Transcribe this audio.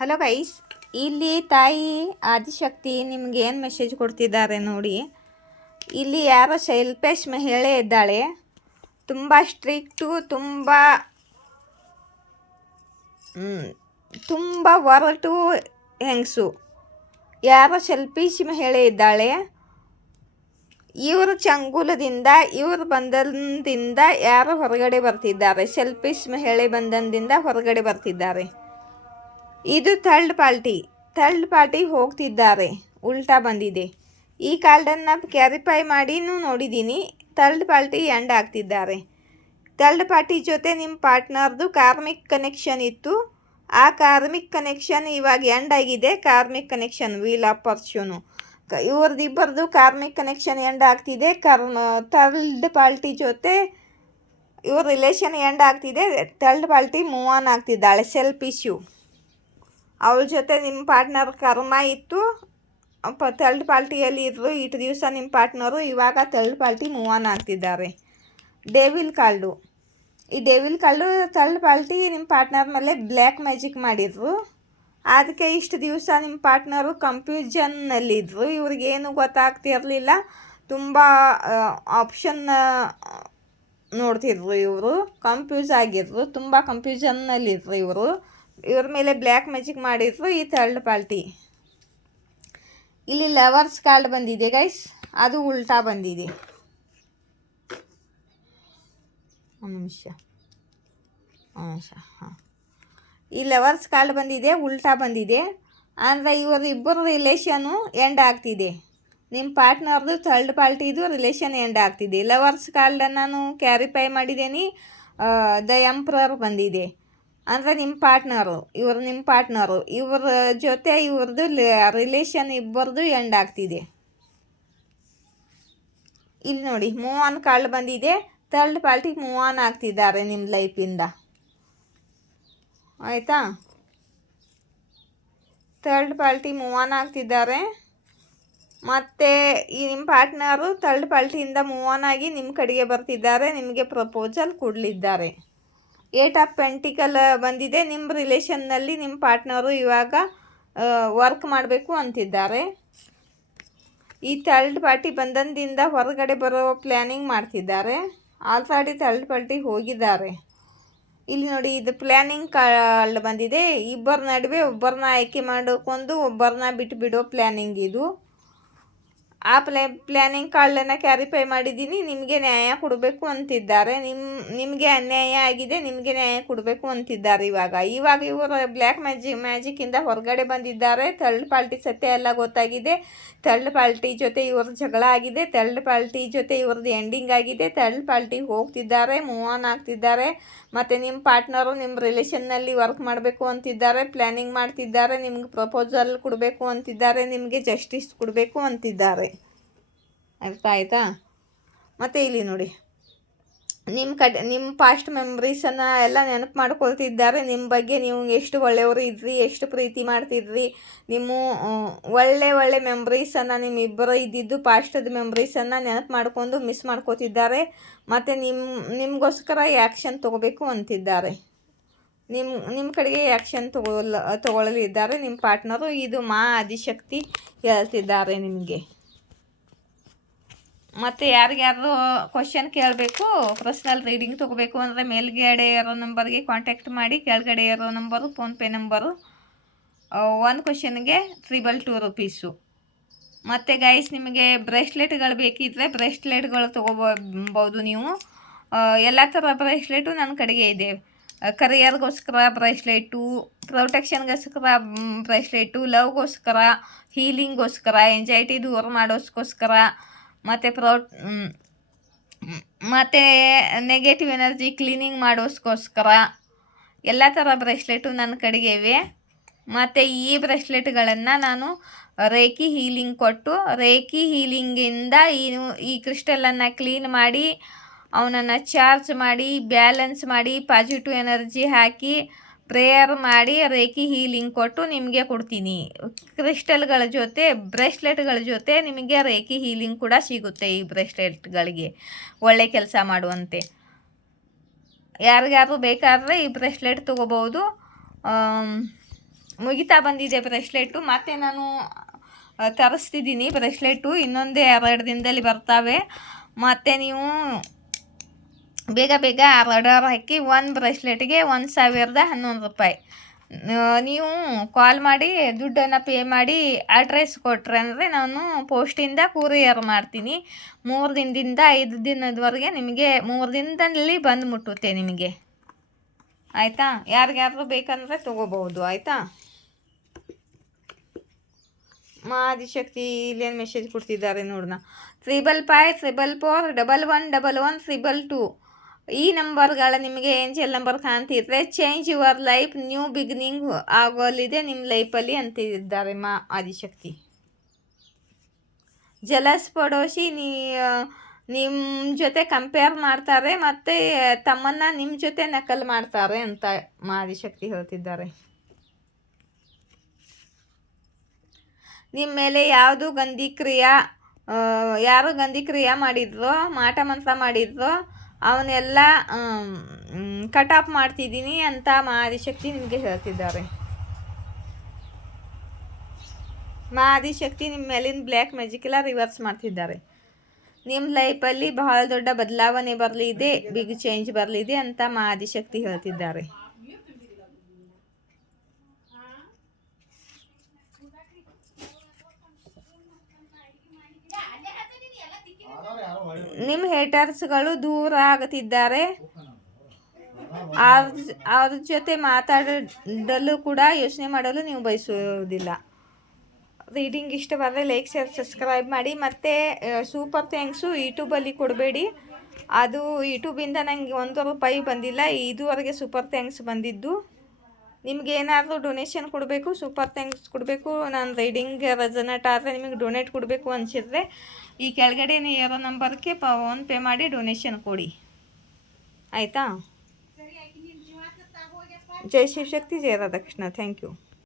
Hello guys, ಇಲ್ಲಿ ತಾಯಿ ಆದಿಶಕ್ತಿ ನಿಮ್ಗೆ ಏನು ಮೆಸೇಜ್ ಕೊಡ್ತಿದ್ದಾರೆ ನೋಡಿ. ಇಲ್ಲಿ ಯಾರೋ ಸೆಲ್ಫಿಶ್ ಮಹಿಳೆ ಇದ್ದಾಳೆ, ತುಂಬ ಸ್ಟ್ರಿಕ್ಟು, ತುಂಬ ಒರಟು ಹೆಂಗಸು. ಯಾರೋ ಸೆಲ್ಫಿಶ್ ಮಹಿಳೆ ಇದ್ದಾಳೆ. ಇವರು ಚಂಗುಲದಿಂದ, ಇವರು ಬಂಧನದಿಂದ ಯಾರೋ ಹೊರಗಡೆ ಬರ್ತಿದ್ದಾರೆ. ಸೆಲ್ಫಿಶ್ ಮಹಿಳೆ ಬಂಧನದಿಂದ ಹೊರಗಡೆ ಬರ್ತಿದ್ದಾರೆ. ಇದು ಥರ್ಡ್ ಪಾರ್ಟಿ ಹೋಗ್ತಿದ್ದಾರೆ. ಉಲ್ಟಾ ಬಂದಿದೆ. ಈ ಕಾರ್ಡನ್ನು ಕ್ಯಾರಿಫೈ ಮಾಡಿನೂ ನೋಡಿದ್ದೀನಿ. ಥರ್ಡ್ ಪಾರ್ಟಿ ಎಂಡ್ ಆಗ್ತಿದ್ದಾರೆ. ಥರ್ಡ್ ಪಾರ್ಟಿ ಜೊತೆ ನಿಮ್ಮ ಪಾರ್ಟ್ನರ್ದು ಕಾರ್ಮಿಕ್ ಕನೆಕ್ಷನ್ ಇತ್ತು. ಆ ಕಾರ್ಮಿಕ್ ಕನೆಕ್ಷನ್ ಇವಾಗ ಎಂಡ್ ಆಗಿದೆ. Karmic connection wheel of fortune ಇವ್ರದ್ದಿಬ್ಬರದು ಕಾರ್ಮಿಕ್ ಕನೆಕ್ಷನ್ ಎಂಡ್ ಆಗ್ತಿದೆ. ಥರ್ಡ್ ಪಾರ್ಟಿ ಜೊತೆ ಇವ್ರ ರಿಲೇಷನ್ ಎಂಡ್ ಆಗ್ತಿದೆ. ಥರ್ಡ್ ಪಾರ್ಟಿ ಮೂವ್ ಆನ್ ಆಗ್ತಿದ್ದಾಳೆ. ಸೆಲ್ಫ್ ಇಶ್ಯೂ ಅವಳ ಜೊತೆ ನಿಮ್ಮ ಪಾರ್ಟ್ನರ್ ಕರ್ಮ ಇತ್ತು. ಥರ್ಡ್ ಪಾರ್ಟಿಯಲ್ಲಿ ಇದ್ರು ಇಷ್ಟು ದಿವಸ ನಿಮ್ಮ ಪಾರ್ಟ್ನರು. ಇವಾಗ ಥರ್ಡ್ ಪಾರ್ಟಿ ಮೂವ್ ಆನ್ ಆಗ್ತಿದ್ದಾರೆ. ಡೆವಿಲ್ ಕಾರ್ಡು, ಈ ಡೆವಿಲ್ ಕಾರ್ಡು ಥರ್ಡ್ ಪಾರ್ಟಿ ನಿಮ್ಮ ಪಾರ್ಟ್ನರ್ ಮೇಲೆ ಬ್ಲ್ಯಾಕ್ ಮ್ಯಾಜಿಕ್ ಮಾಡಿದ್ರು. ಅದಕ್ಕೆ ಇಷ್ಟು ದಿವಸ ನಿಮ್ಮ ಪಾರ್ಟ್ನರು ಕನ್ಫ್ಯೂಷನ್ನಲ್ಲಿದ್ದರು. ಇವ್ರಿಗೇನು ಗೊತ್ತಾಗ್ತಿರಲಿಲ್ಲ. ತುಂಬ ಆಪ್ಷನ್ ನೋಡ್ತಿದ್ರು. ಇವರು ಕನ್ಫ್ಯೂಸ್ ಆಗಿದ್ರು. ತುಂಬ ಕನ್ಫ್ಯೂಷನ್ನಲ್ಲಿದ್ರು ಇವರು. ಇವ್ರ ಮೇಲೆ ಬ್ಲ್ಯಾಕ್ ಮ್ಯಾಜಿಕ್ ಮಾಡಿದ್ರು ಈ ಥರ್ಡ್ ಪಾರ್ಟಿ. ಇಲ್ಲಿ ಲವರ್ಸ್ ಕಾರ್ಡ್ ಬಂದಿದೆ ಗೈಸ್, ಅದು ಉಲ್ಟಾ ಬಂದಿದೆ. ಒಂದು ನಿಮಿಷ ಹಾಂ, ಈ ಲವರ್ಸ್ ಕಾರ್ಡ್ ಬಂದಿದೆ, ಉಲ್ಟಾ ಬಂದಿದೆ. ಅಂದರೆ ಇವರಿಬ್ಬರು ರಿಲೇಷನು ಎಂಡ್ ಆಗ್ತಿದೆ. ನಿಮ್ಮ ಪಾರ್ಟ್ನರ್ದು ಥರ್ಡ್ ಪಾರ್ಟಿದು ರಿಲೇಷನ್ ಎಂಡ್ ಆಗ್ತಿದೆ. ಲವರ್ಸ್ ಕಾರ್ಡನ್ನು ನಾನು ಕ್ಯಾರಿಫೈ ಮಾಡಿದ್ದೀನಿ. ದ ಎಂಪ್ರರ್ ಬಂದಿದೆ. ಅಂದರೆ ನಿಮ್ಮ ಪಾರ್ಟ್ನರು ಇವ್ರ ಜೊತೆ ಇವ್ರದ್ದು ರಿಲೇಷನ್ ಇಬ್ಬರದು ಎಂಡ್ ಆಗ್ತಿದೆ. ಇಲ್ಲಿ ನೋಡಿ, ಮೂವ್ ಆನ್ ಕಾರ್ಡ್ ಬಂದಿದೆ. ಥರ್ಡ್ ಪಾರ್ಟಿ ಮೂವ್ ಆನ್ ಆಗ್ತಿದ್ದಾರೆ ನಿಮ್ಮ ಲೈಫಿಂದ. ಆಯಿತಾ? ಥರ್ಡ್ ಪಾರ್ಟಿ ಮೂವ್ ಆನ್ ಆಗ್ತಿದ್ದಾರೆ. ಮತ್ತು ಈ ನಿಮ್ಮ ಪಾರ್ಟ್ನರು ಥರ್ಡ್ ಪಾರ್ಟಿಯಿಂದ ಮೂವ್ ಆನ್ ಆಗಿ ನಿಮ್ಮ ಕಡೆಗೆ ಬರ್ತಿದ್ದಾರೆ. ನಿಮಗೆ ಪ್ರಪೋಸಲ್ ಕೊಡಲಿದ್ದಾರೆ. 8 ಆಫ್ ಪೆಂಟಿಕಲ್ ಬಂದಿದೆ. ನಿಮ್ಮ ರಿಲೇಷನ್ನಲ್ಲಿ ನಿಮ್ಮ ಪಾರ್ಟ್ನರು ಇವಾಗ ವರ್ಕ್ ಮಾಡಬೇಕು ಅಂತಿದ್ದಾರೆ. ಈ ಥರ್ಡ್ ಪಾರ್ಟಿ ಬಂಧನದಿಂದ ಹೊರಗಡೆ ಬರೋ ಪ್ಲ್ಯಾನಿಂಗ್ ಮಾಡ್ತಿದ್ದಾರೆ. ಆಲ್ರೆಡಿ ಥರ್ಡ್ ಪಾರ್ಟಿ ಹೋಗಿದ್ದಾರೆ. ಇಲ್ಲಿ ನೋಡಿ, ಇದು ಪ್ಲ್ಯಾನಿಂಗ್ ಕಾರ್ಡ್ ಬಂದಿದೆ. ಇಬ್ಬರ ನಡುವೆ ಒಬ್ಬರನ್ನ ಆಯ್ಕೆ ಮಾಡಿಕೊಂಡು ಒಬ್ಬರನ್ನ ಬಿಟ್ಟು ಪ್ಲ್ಯಾನಿಂಗ್ ಇದು. ಆ ಪ್ಲ್ಯಾನಿಂಗ್ ಕಾರ್ಡನ್ನು ಕ್ಯಾರಿಫೈ ಮಾಡಿದ್ದೀನಿ. ನಿಮಗೆ ನ್ಯಾಯ ಕೊಡಬೇಕು ಅಂತಿದ್ದಾರೆ. ನಿಮಗೆ ಅನ್ಯಾಯ ಆಗಿದೆ, ನಿಮಗೆ ನ್ಯಾಯ ಕೊಡಬೇಕು ಅಂತಿದ್ದಾರೆ. ಇವಾಗ ಇವರು ಬ್ಲ್ಯಾಕ್ ಮ್ಯಾಜಿಕ್ಕಿಂದ ಹೊರಗಡೆ ಬಂದಿದ್ದಾರೆ. ಥರ್ಡ್ ಪಾರ್ಟಿ ಸತ್ಯ ಎಲ್ಲ ಗೊತ್ತಾಗಿದೆ. ಥರ್ಡ್ ಪಾರ್ಟಿ ಜೊತೆ ಇವ್ರ ಜಗಳ ಆಗಿದೆ. ಥರ್ಡ್ ಪಾರ್ಟಿ ಜೊತೆ ಇವ್ರದ್ದು ಎಂಡಿಂಗ್ ಆಗಿದೆ. ಥರ್ಡ್ ಪಾರ್ಟಿ ಹೋಗ್ತಿದ್ದಾರೆ, ಮೂವ್ ಆನ್ ಆಗ್ತಿದ್ದಾರೆ. ಮತ್ತು ನಿಮ್ಮ ಪಾರ್ಟ್ನರು ನಿಮ್ಮ ರಿಲೇಷನ್ನಲ್ಲಿ ವರ್ಕ್ ಮಾಡಬೇಕು ಅಂತಿದ್ದಾರೆ. ಪ್ಲ್ಯಾನಿಂಗ್ ಮಾಡ್ತಿದ್ದಾರೆ. ನಿಮ್ಗೆ ಪ್ರಪೋಸಲ್ ಕೊಡಬೇಕು ಅಂತಿದ್ದಾರೆ. ನಿಮಗೆ ಜಸ್ಟಿಸ್ ಕೊಡಬೇಕು ಅಂತಿದ್ದಾರೆ. ಅರ್ಥ ಆಯಿತಾ? ಮತ್ತು ಇಲ್ಲಿ ನೋಡಿ, ನಿಮ್ಮ ಪಾಸ್ಟ್ ಮೆಮ್ರೀಸನ್ನು ಎಲ್ಲ ನೆನಪು ಮಾಡ್ಕೊಳ್ತಿದ್ದಾರೆ. ನಿಮ್ಮ ಬಗ್ಗೆ ನೀವು ಎಷ್ಟು ಒಳ್ಳೆಯವರು ಇದ್ರಿ, ಎಷ್ಟು ಪ್ರೀತಿ ಮಾಡ್ತಿದ್ರಿ. ನಿಮ್ಮ ಒಳ್ಳೆ ಮೆಮ್ರೀಸನ್ನು, ನಿಮ್ಮಿಬ್ಬರು ಇದ್ದಿದ್ದು ಪಾಸ್ಟದ ಮೆಮ್ರೀಸನ್ನು ನೆನಪು ಮಾಡ್ಕೊಂಡು ಮಿಸ್ ಮಾಡ್ಕೋತಿದ್ದಾರೆ. ಮತ್ತು ನಿಮಗೋಸ್ಕರ ಆ್ಯಕ್ಷನ್ ತೊಗೋಬೇಕು ಅಂತಿದ್ದಾರೆ. ನಿಮ್ಮ ಕಡೆಗೆ ಆ್ಯಕ್ಷನ್ ತಗೊಳ್ಳಲಿದ್ದಾರೆ ನಿಮ್ಮ ಪಾರ್ಟ್ನರು. ಇದು ಆದಿಶಕ್ತಿ ಹೇಳ್ತಿದ್ದಾರೆ ನಿಮಗೆ. ಮತ್ತು ಯಾರಿಗ್ಯಾರು ಕ್ವಶನ್ ಕೇಳಬೇಕು, ಪರ್ಸ್ನಲ್ ರೀಡಿಂಗ್ ತೊಗೋಬೇಕು ಅಂದರೆ ಮೇಲ್ಗಡೆ ಇರೋ ನಂಬರ್ಗೆ ಕಾಂಟ್ಯಾಕ್ಟ್ ಮಾಡಿ. ಕೆಳಗಡೆ ಇರೋ ನಂಬರು ಫೋನ್ಪೇ ನಂಬರು. 1 ಕ್ವಶನ್ಗೆ 222 ರೂಪೀಸು. ಮತ್ತು ಗೈಸ್, ನಿಮಗೆ ಬ್ರೇಸ್ಲೆಟ್ಗಳು ಬೇಕಿದ್ದರೆ ಬ್ರೇಸ್ಲೆಟ್ಗಳು ತೊಗೋಬೋದು ನೀವು. ಎಲ್ಲ ಥರ ಬ್ರೇಸ್ಲೆಟು ನನ್ನ ಕಡೆಗೆ ಇದೆ. ಕರಿಯರ್ಗೋಸ್ಕರ ಬ್ರೇಸ್ಲೆಟು, ಪ್ರೊಟೆಕ್ಷನ್ಗೋಸ್ಕರ ಬ್ರೇಸ್ಲೆಟು, ಲವ್ಗೋಸ್ಕರ, ಹೀಲಿಂಗ್ಗೋಸ್ಕರ, ಎಂಜೈಟಿ ದೂರ ಮಾಡೋಸ್ಕೋಸ್ಕರ, ಮತ್ತು ನೆಗೆಟಿವ್ ಎನರ್ಜಿ ಕ್ಲೀನಿಂಗ್ ಮಾಡೋಸ್ಕೋಸ್ಕರ ಎಲ್ಲ ಥರ ಬ್ರೇಸ್ಲೆಟು ನನ್ನ ಕಡೆಗೆ ಇವೆ. ಮತ್ತು ಈ ಬ್ರೇಸ್ಲೆಟ್ಗಳನ್ನು ನಾನು ರೇಖಿ ಹೀಲಿಂಗ್ ಕೊಟ್ಟು, ರೇಖಿ ಹೀಲಿಂಗಿಂದ ಈ ಕ್ರಿಸ್ಟಲನ್ನು ಕ್ಲೀನ್ ಮಾಡಿ, ಅವನನ್ನು ಚಾರ್ಜ್ ಮಾಡಿ, ಬ್ಯಾಲೆನ್ಸ್ ಮಾಡಿ, ಪಾಸಿಟಿವ್ ಎನರ್ಜಿ ಹಾಕಿ, ಪ್ರೇಯರ್ ಮಾಡಿ, ರೇಖಿ ಹೀಲಿಂಗ್ ಕೊಟ್ಟು ನಿಮಗೆ ಕೊಡ್ತೀನಿ. ಕ್ರಿಸ್ಟಲ್ಗಳ ಜೊತೆ, ಬ್ರೇಸ್ಲೆಟ್ಗಳ ಜೊತೆ ನಿಮಗೆ ರೇಖಿ ಹೀಲಿಂಗ್ ಕೂಡ ಸಿಗುತ್ತೆ. ಈ ಬ್ರೇಸ್ಲೆಟ್ಗಳಿಗೆ ಒಳ್ಳೆ ಕೆಲಸ ಮಾಡುವಂತೆ. ಯಾರಿಗಾರು ಬೇಕಾದರೆ ಈ ಬ್ರೇಸ್ಲೆಟ್ ತೊಗೋಬೋದು. ಮುಗಿತಾ ಬಂದಿದೆ ಬ್ರೆಸ್ಲೆಟು. ಮತ್ತು ನಾನು ತರಿಸ್ತಿದ್ದೀನಿ ಬ್ರೆಸ್ಲೆಟು, ಇನ್ನೊಂದೇ 2 ದಿನದಲ್ಲಿ ಬರ್ತಾವೆ. ಮತ್ತು ನೀವು ಬೇಗ ಬೇಗ ಆರ್ಡರ್ ಹಾಕಿ. ಒಂದು ಬ್ರೆಸ್ಲೆಟ್ಗೆ 1011 ರೂಪಾಯಿ. ನೀವು ಕಾಲ್ ಮಾಡಿ ದುಡ್ಡನ್ನು ಪೇ ಮಾಡಿ ಅಡ್ರೆಸ್ ಕೊಟ್ಟರೆ ಅಂದರೆ ನಾನು ಪೋಸ್ಟಿಂದ ಕೂರಿಯರ್ ಮಾಡ್ತೀನಿ. 3 ದಿನದಿಂದ 5 ದಿನದವರೆಗೆ ನಿಮಗೆ 3 ದಿನದಲ್ಲಿ ಬಂದು ಮುಟ್ಟುತ್ತೆ ನಿಮಗೆ. ಆಯಿತಾ? ಯಾರಿಗಾದ್ರೂ ಬೇಕಂದರೆ ತೊಗೋಬೋದು. ಆಯಿತಾ? ಆದಿಶಕ್ತಿ ಇಲ್ಲೇನು ಮೆಸೇಜ್ ಕೊಡ್ತಿದ್ದಾರೆ ನೋಡೋಣ. 555411111122 ಈ ನಂಬರ್ಗಳ ನಿಮಗೆ ಏಂಜಲ್ ನಂಬರ್ ಕಾಣ್ತಿದ್ರೆ change your life, new beginning ಆಗೋಲಿದೆ ನಿಮ್ಮ ಲೈಫಲ್ಲಿ ಅಂತಿದ್ದಾರೆ ಆದಿಶಕ್ತಿ. ಜಲಸ್ ಪಡೋಶಿ ನಿಮ್ಮ ಜೊತೆ ಕಂಪೇರ್ ಮಾಡ್ತಾರೆ ಮತ್ತು ತಮ್ಮನ್ನು ನಿಮ್ಮ ಜೊತೆ ನಕಲ್ ಮಾಡ್ತಾರೆ ಅಂತ ಆದಿಶಕ್ತಿ ಹೇಳ್ತಿದ್ದಾರೆ. ನಿಮ್ಮ ಮೇಲೆ ಯಾರು ಗಂಧಿಕ್ರಿಯೆ ಮಾಡಿದ್ರೋ, ಮಾಟ ಮಂತ್ರ ಮಾಡಿದ್ರೋ ಅವನ್ನೆಲ್ಲ ಕಟ್ ಆಫ್ ಮಾಡ್ತಿದ್ದೀನಿ ಅಂತ ಆದಿಶಕ್ತಿ ನಿಮಗೆ ಹೇಳ್ತಿದ್ದಾರೆ. ಆದಿಶಕ್ತಿ ನಿಮ್ಮ ಮೇಲಿನ ಬ್ಲ್ಯಾಕ್ ಮ್ಯಾಜಿಕ್ ಎಲ್ಲ ರಿವರ್ಸ್ ಮಾಡ್ತಿದ್ದಾರೆ. ನಿಮ್ಮ ಲೈಫಲ್ಲಿ ಬಹಳ ದೊಡ್ಡ ಬದಲಾವಣೆ ಬರಲಿದೆ, ಬಿಗ್ ಚೇಂಜ್ ಬರಲಿದೆ ಅಂತ ಆದಿಶಕ್ತಿ ಹೇಳ್ತಿದ್ದಾರೆ. ನಿಮ್ಮ ಹೇಟರ್ಸ್ಗಳು ದೂರ ಆಗುತ್ತಿದ್ದಾರೆ. ಅವ್ರ ಜೊತೆ ಮಾತಾಡಲು ಕೂಡ ಯೋಚನೆ ಮಾಡಲು ನೀವು ಬಯಸುವುದಿಲ್ಲ. ರೀಡಿಂಗ್ ಇಷ್ಟವಾದರೆ ಲೈಕ್, ಶೇರ್, ಸಬ್ಸ್ಕ್ರೈಬ್ ಮಾಡಿ. ಮತ್ತು ಸೂಪರ್ ಥ್ಯಾಂಕ್ಸು ಯೂಟ್ಯೂಬಲ್ಲಿ ಕೊಡಬೇಡಿ. ಅದು ಯೂಟ್ಯೂಬಿಂದ ನನಗೆ 1 ರೂಪಾಯಿ ಬಂದಿಲ್ಲ ಇದುವರೆಗೆ ಸೂಪರ್ ಥ್ಯಾಂಕ್ಸ್ ಬಂದಿದ್ದು. ನಿಮಗೇನಾದರೂ ಡೊನೇಷನ್ ಕೊಡಬೇಕು, ಸೂಪರ್ ಥ್ಯಾಂಕ್ಸ್ ಕೊಡಬೇಕು, ನಾನು ರೀಡಿಂಗ್ ರೆಸನೇಟ್ ಆದರೆ ನಿಮಗೆ ಡೊನೇಟ್ ಕೊಡಬೇಕು ಅನಿಸಿದ್ರೆ ಈ ಕೆಳಗಡೆ ಇರೋ ನಂಬರ್ಗೆ ಫೋನ್ಪೇ ಮಾಡಿ ಡೊನೇಷನ್ ಕೊಡಿ. ಆಯಿತಾ? ಜೈ ಶಿವಶಕ್ತಿ, ಜೈ ರಾಧಾಕೃಷ್ಣ. Thank you.